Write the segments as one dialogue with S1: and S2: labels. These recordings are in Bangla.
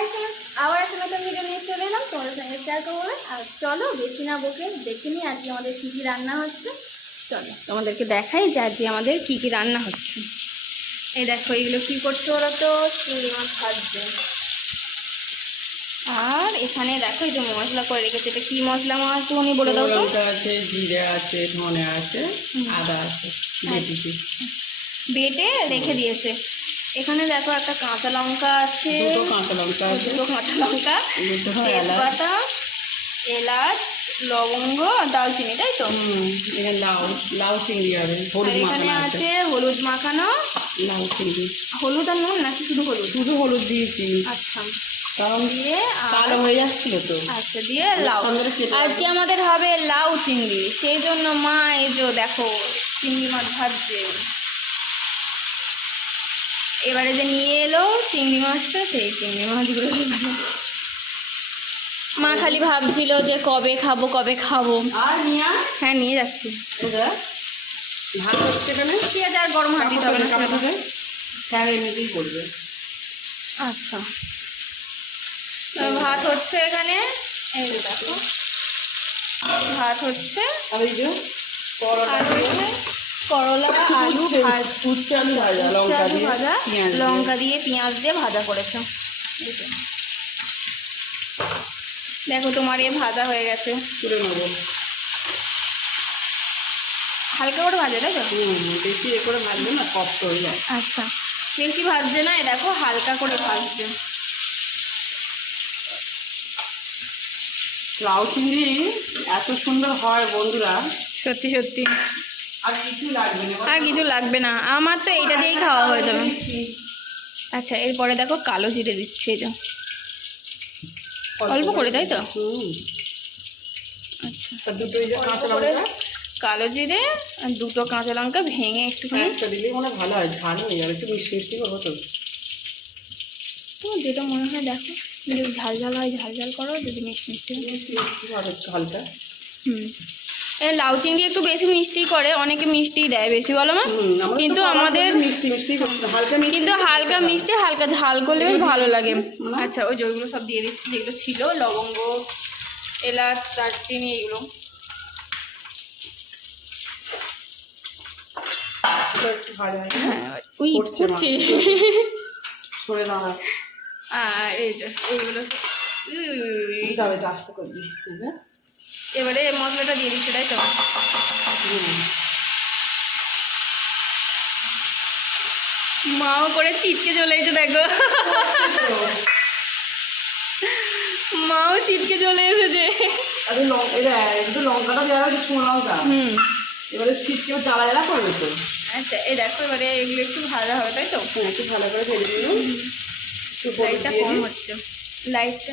S1: হাই ফ্রেন্ডস আবার একটা নতুন ভিডিও নিয়ে চলে এলাম। তোমাদের সঙ্গে শেয়ার করব আর চলো বেশি না বকে দেখে নিই আজকে আমাদের কী কী রান্না হচ্ছে। চলো তোমাদেরকে দেখাই যে আজকে আমাদের কী কী রান্না হচ্ছে। এই দেখো এগুলো কী করছে ওরা তো? চিংড়ি মাছ ভাজছে আর এখানে দেখো এই যে মশলা করে রেখেছে। এটা কী মশলা মা? একটুখানি বলে দাও তো।
S2: আছে জিরে আছে ধনে আছে আদা আছে।
S1: বেটে রেখে দিয়েছে। এখানে দেখো একটা কাঁচা লঙ্কা আছে।
S2: দুটো কাঁচা লঙ্কা
S1: দুটো কাঁচা লঙ্কা তেজপাতা এলাচ। লবঙ্গ আর দালচিনি তাই তো?
S2: এখানে লাউ লাউ চিংড়ি হবে হলুদ
S1: এখানে
S2: আছে।
S1: হলুদ মাখানো।
S2: লাউ চিংড়ি
S1: হলুদ আর নুন নাকি শুধু হলুদ?
S2: শুধু হলুদ দিয়েছি।
S1: আচ্ছা।
S2: কারণ
S1: দিয়ে
S2: কালো হয়ে যাচ্ছিল তো।
S1: আচ্ছা দিয়ে লাউ। আজকে আমাদের হবে লাউ চিংড়ি। সেই জন্য মা এই যে দেখো চিংড়ি মাছ ভাজছে। এবারে যে নিয়ে এলো চিংড়ি মাছটা সেই চিংড়ি মাছগুলো মা খালি ভাবছিল যে কবে খাব কবে খাব।
S2: আর নিয়া
S1: হ্যাঁ নিয়ে যাচ্ছি।
S2: এটা ভাত হচ্ছে এখানে
S1: ঠিক আছে আর গরম হবে না
S2: এমনিতেই করবে।
S1: আচ্ছা। ভাত হচ্ছে এখানে এই দেখো। ভাত হচ্ছে
S2: আর করলা
S1: আলু
S2: উচ্ছে আলু ভাজা লঙ্কা দিয়ে
S1: ভাজা। লঙ্কা দিয়ে পেঁয়াজ দিয়ে ভাজা করেছে। দেখো তোমার এ ভাজা হয়ে গেছে।
S2: তুলে নেব।
S1: হালকা করে ভাজে তাই তো?
S2: বেশি এ করে ভাজলে না কষ্ট হয়ে যায়।
S1: আচ্ছা বেশি ভাজছে না দেখো হালকা করে ভাজছে।
S2: লাউ চিংড়ি এত সুন্দর হয় বন্ধুরা।
S1: সত্যি সত্যি।
S2: আর কিছু লাগবে না।
S1: আর কিছু লাগবে না। আমার তো এইটা দিয়েই খাওয়া হয়ে যাবে। আচ্ছা এরপরে দেখো কালো জিরে দিচ্ছে এই অল্প করে, তাই তো? আচ্ছা।
S2: আর দুটো কাঁচা লঙ্কা।
S1: কালো জিরে আর দুটো কাঁচা লঙ্কা ভেঙে একটুখানি
S2: ভালো হয় ঝাল হয়ে যাবে একটু মিষ্টি মিষ্টি করব তো
S1: যেটা মনে হয় দেখো যদি ঝাল ঝাল হয় ঝাল ঝাল করো যদি মিষ্টি মিষ্টি হয়।
S2: হালকা।
S1: হুম। লাউ চিংড়ি একটু বেশি মিষ্টি করে অনেকে মিষ্টি দেয় বেশি বলো মা? কিন্তু আমাদের
S2: মিষ্টি মিষ্টি হালকা
S1: কিন্তু হালকা মিষ্টি হালকা ঝাল করলে বেশ ভালো লাগে। আচ্ছা ওই যেগুলো সব দিয়ে দিচ্ছি যেগুলো ছিল লবঙ্গ এলাচ দারচিনি এগুলো।
S2: একটু ভালো হয়।
S1: হ্যাঁ
S2: দাঁড়া।
S1: আর এই এইগুলো এবারে মশলাটা দিয়ে দিচ্ছি তাই তো? মাও করে ছিটকে চলে এসে দেখো। মাও চিটকে চলে এসেছে।
S2: একটু লঙ্কাটা দেওয়া হয়েছে শুকনো লঙ্কা।
S1: হুম।
S2: এবারে ছিটকেও জ্বালা জ্বালা করবে তো
S1: আচ্ছা এই দেখো এবারে এগুলো একটু ভাজা হবে তাই তো?
S2: একটু ভালো করে ভেজে নিন। একটু
S1: লাইটটা কম হচ্ছে। লাইটটা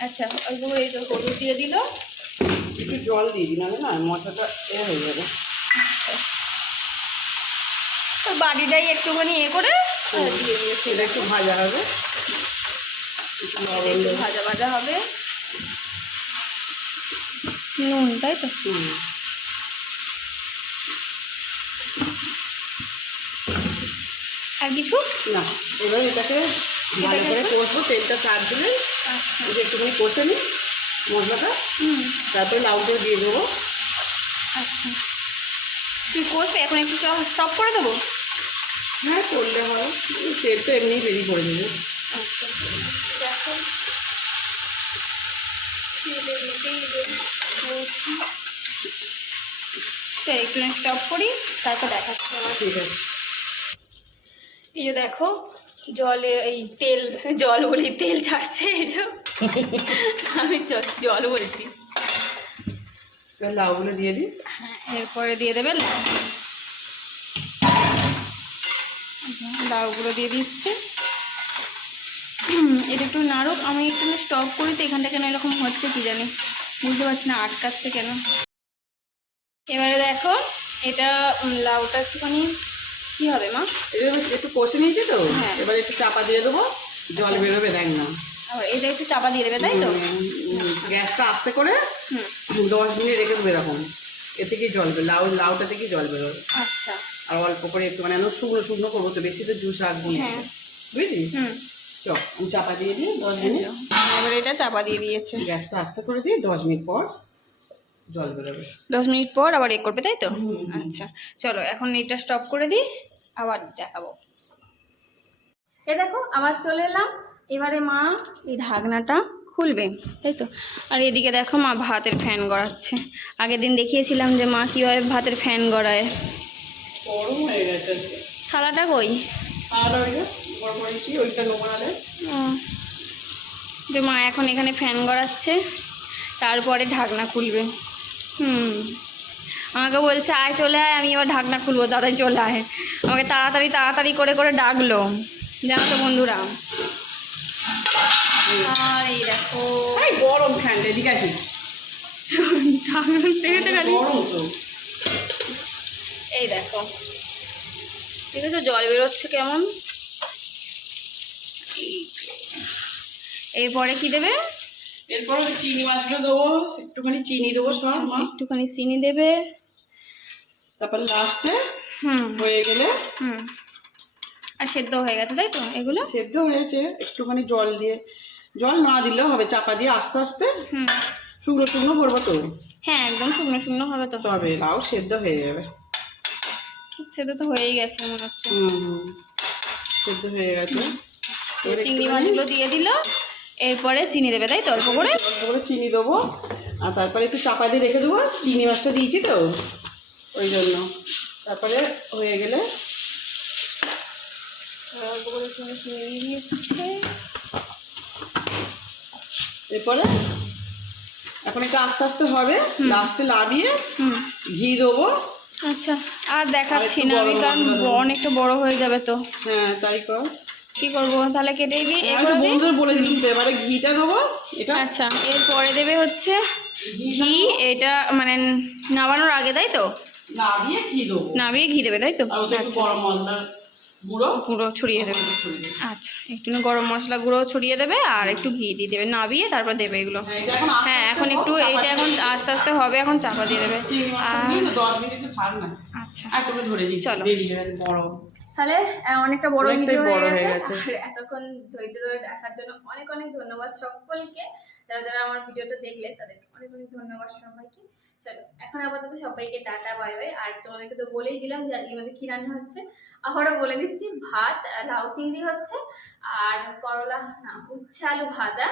S1: আচ্ছা করে এই তো হলুদ দিয়ে দিল।
S2: একটু জল দিয়ে দিন না মশলাটা এ হয়ে যাবে।
S1: তো বাড়িটাই একটুখানি এ করে দিয়ে দিয়েছি।
S2: এটা একটু ভাজা হবে। একটু।
S1: ভাজা ভাজা হবে। নুন তাই তো। আর কিছু?
S2: না এবার এটাকে ভালো করে কষবো তেলটা চার দিলে এটা একটুখানি কষে নিই মশলাটা।
S1: হুম।
S2: তারপরে লাউটা দিয়ে দেবো।
S1: আচ্ছা। তুই কষবে? এখন একটু স্টপ করে দেবো?
S2: হ্যাঁ করলে হবে তেল তো এমনিই বেরিয়ে পড়ে যাবে
S1: আচ্ছা। দেখো। চল একটু স্টপ করি তারপর দেখাচ্ছি। আমার
S2: ঠিক আছে।
S1: এই যে দেখো জলে এই তেল জল বলি তেল ছাড়ছে এই যে। আমি জল বলছি।
S2: লাউগুলো দিয়ে দিই।
S1: হ্যাঁ এরপরে দিয়ে দেবে লাউ। লাউগুলো দিয়ে দিচ্ছে। এটা একটু নাড়ুক আমি একটু স্টপ করি তো এখানটা কেন এরকম হচ্ছে কি জানি? বুঝতে পারছি না আটকাচ্ছে কেন? এবারে দেখো এটা লাউটা একটুখানি কী হবে মা?
S2: এটা একটু কষে নিয়েছি তো।
S1: হ্যাঁ।
S2: এবার একটু চাপা দিয়ে দেবো। জল বেরোবে দেখ না।
S1: আবার এটা একটু চাপা দিয়ে দেবে তাই তো?
S2: গ্যাসটা আস্তে করে
S1: হুম।
S2: দশ মিনিট রেখে দেবো এরকম। এ থেকেই জল বেরো লাউ লাউটা থেকেই জল বেরোবে।
S1: আচ্ছা।
S2: আর অল্প করে একটু মানে শুকনো শুকনো করব তো বেশি তো জুস রাখব না। বুঝলি
S1: হুম।
S2: চ চাপা দিয়ে দিই দশ মিনিট।
S1: এবার এটা চাপা দিয়ে দিয়েছে।
S2: গ্যাসটা আস্তে করে দিই দশ মিনিট পর জল বেরোবে।
S1: দশ মিনিট পর আবার এ করবে তাই তো। আচ্ছা চলো এখন এটা স্টপ করে দিই আবার দেখাবো। এ দেখো আবার চলে এলাম। এবারে মা এই ঢাকনাটা খুলবে তাই তো? আর এদিকে দেখো মা ভাতের ফ্যান গড়াচ্ছে। আগের দিন দেখিয়েছিলাম যে মা কীভাবে ভাতের ফ্যান গড়ায়।
S2: গরম হয়ে গেছে
S1: থালাটা কই?
S2: যে
S1: মা এখন এখানে ফ্যান গড়াচ্ছে তারপরে ঢাকনা খুলবে। হুম। আমাকে বলছে আয় চলে আয় আমি এবার ঢাকনা খুলবো দাদাই চলে আয়। আমাকে তাড়াতাড়ি তাড়াতাড়ি করে করে ডাকলো। জানো তো বন্ধুরা? আর এই দেখো।
S2: এই গরম ফ্যানটা এদিকে আছে
S1: এই দেখো। ঠিক আছে জল বেরোচ্ছে কেমন? এরপরে কি দেবে?
S2: এরপর ওই চিনি মাছগুলো দেবো একটুখানি চিনি দেবো সব
S1: একটুখানি চিনি দেবে।
S2: তারপরে লাস্টে
S1: হুম।
S2: হয়ে গেলে
S1: হুম। আর সেদ্ধ হয়ে গেছে তাই তো? এগুলো?
S2: সেদ্ধ হয়েছে একটুখানি জল দিয়ে। জল না দিলেও হবে চাপা দিয়ে আস্তে আস্তে
S1: হুম।
S2: শুকনো শুকনো করব তো।
S1: হ্যাঁ একদম শুকনো শুকনো হবে তো।
S2: তবে লাউ সেদ্ধ হয়ে যাবে।
S1: সেদ্ধ তো হয়েই গেছে মনে হচ্ছে।
S2: হুম হুম। সেদ্ধ হয়ে গেছে।
S1: চিংড়ি মাছগুলো দিয়ে দিল। এরপরে চিনি দেবে তাই তো? অল্প করে?
S2: অল্প করে চিনি দেবো। আর তারপরে একটু চাপা দিয়ে রেখে দেবো। চিনি মাছটা দিয়েছি তো ওই জন্য। তারপরে হয়ে গেলে
S1: অল্প করে একটুখানি চিনি দিয়ে
S2: এরপরে এখন একটু আস্তে আস্তে হবে। লাস্টে লাভিয়ে ঘি দেবো।
S1: আচ্ছা আর দেখাচ্ছি না আমি কারণ অনেকটা বড় হয়ে যাবে তো।
S2: হ্যাঁ তাই কর।
S1: কি করব? তাহলে কেটেই দিই
S2: বন্ধুদের বলে দিলাম তো এবারে ঘিটা দেবো এটা।
S1: আচ্ছা এরপরে দেবে হচ্ছে ঘি এটা মানে নামানোর আগে তাই তো?
S2: লাভিয়ে ঘি দেবো।
S1: নামিয়ে ঘি দেবে তাই তো? আচ্ছা।
S2: গরম মশলা গুঁড়ো।
S1: গুঁড়ো ছড়িয়ে দেবে। আচ্ছা একটু গরম মশলা গুঁড়ো ছড়িয়ে দেবে আর একটু ঘি দিয়ে দেবে। নাবিয়ে তারপর দেবে এগুলো।
S2: হ্যাঁ, এখন
S1: হ্যাঁ একটু এইটা এখন আস্তে আস্তে হবে এখন চাপা দিয়ে দেবে। আচ্ছা। চলো।
S2: বড়
S1: তাহলে অনেকটা বড় ভিডিও হয়ে গেছে। আর এতক্ষণ ধৈর্য ধরে দেখার জন্য অনেক অনেক ধন্যবাদ সকলকে। যারা যারা আমার ভিডিওটা দেখলে তাদেরকে অনেক অনেক ধন্যবাদ সবাইকে। চলো এখন আপাতত সবাইকে টাটা বাই বাই। আর তোমাদেরকে তো বলেই দিলাম যে আজকে আমাদের কি রান্না হচ্ছে। আবারও বলে দিচ্ছি ভাত লাউ চিংড়ি হচ্ছে আর করলা না উচ্ছে আলু ভাজা।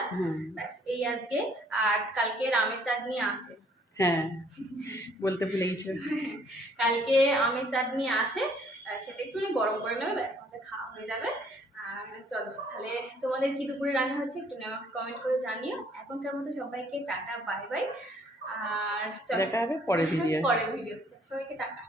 S1: ব্যাস এই আজকে। আর কালকে রামের চাটনি আছে।
S2: হ্যাঁ বলতে ভুলে গেছি
S1: কালকে আমের চাটনি আছে। সেটা একটু গরম করে নেবে ব্যাস আমাদের খাওয়া হয়ে যাবে। আর চলো তাহলে তোমাদের কি দুপুরে রান্না হচ্ছে একটু আমাকে কমেন্ট করে জানিও। এখনকার মতো সবাইকে টাটা বাই বাই আর চলো
S2: পরে ভিডিও
S1: পরে ভিডিও হচ্ছে। সবাইকে টাটা।